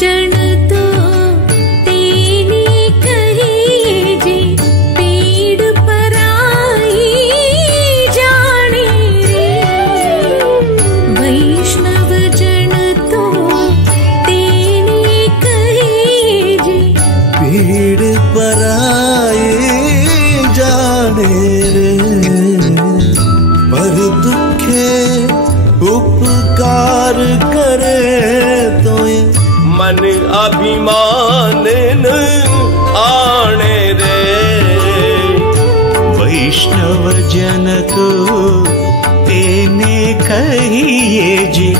जन तो तेने कहिए जे पीड़ पराई जाने रे। वैष्णव जन तो तेने कहिए जे पीड़ पराई जाने रे। पर दुखे उपकार करे तो मन अभिमान न आने रे। वैष्णव जन तो तेने कहिए जे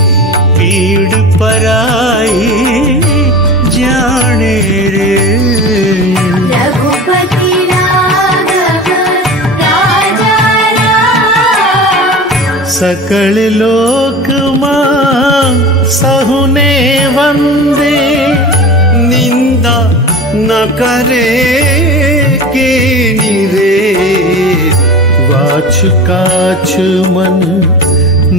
पीड़ पराई जाने रे। रघुपति राघव राजा राम सकल लोक मां सहुने वंदे। निंदा न करे के निरे। वाच काछ मन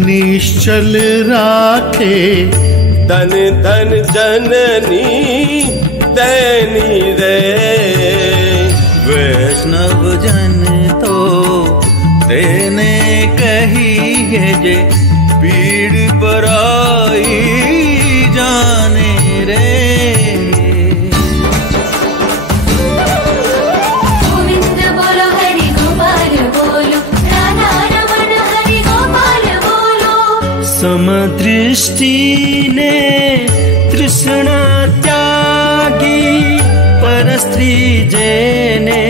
निश्चल राखे। धन धन जननी तैनी रे। वैष्णव जन तो तेने कहिए जे पीड़ पराई जाने रे। गोविंद बोलो हरि गोपाल बोलो राधा रमण हरि गोपाल बोलो। समदृष्टि ने तृष्णा त्यागी। पर स्त्री जेने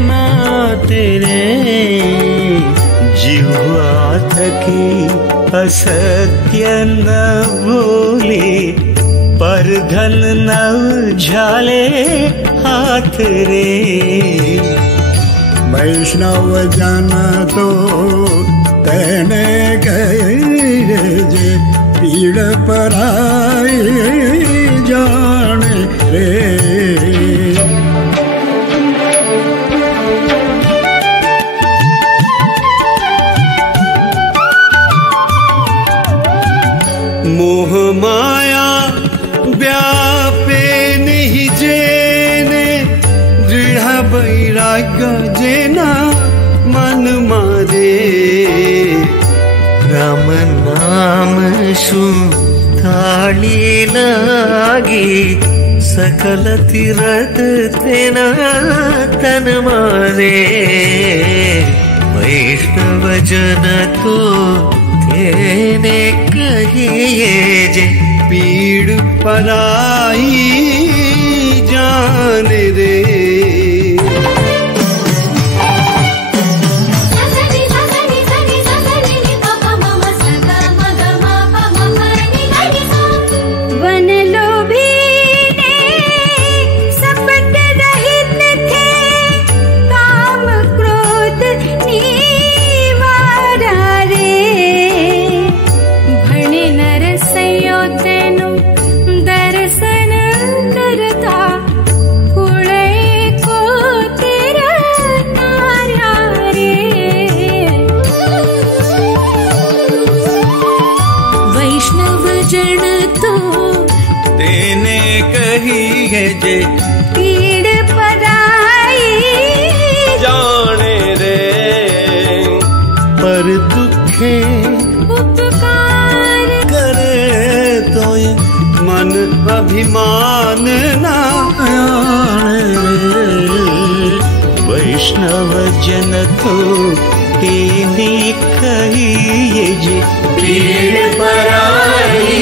मातरे। जिह्वा थकी असत्य न बोले। पर धन न झाले हाथ रे। वैष्णव जन तो तेने कहिए जे पीड़ पराई जाने रे। मोह माया व्यापे नहीं जेने। दृढ़ वैराग्य जेना मन मारे। राम नाम सुधाली लागी। सकल तीरथ तेना तन मारे। वैष्णव जन तो तेने कहिए जे पीड़ पराई जाने रे। वन लोभी ने सपट रहित थे। काम क्रोध निवारा रे। भणे नरसैयो तेनु दर्शन करता। कुड़े को तेरा तारा रे। वैष्णव जन तो तेने कहिए जे पीड़ पराई जाने रे। पर दुखे उपकार करे तो मन अभिमान न आने रे। वैष्णव जन तो तेने कहिए जे पीड़ पराई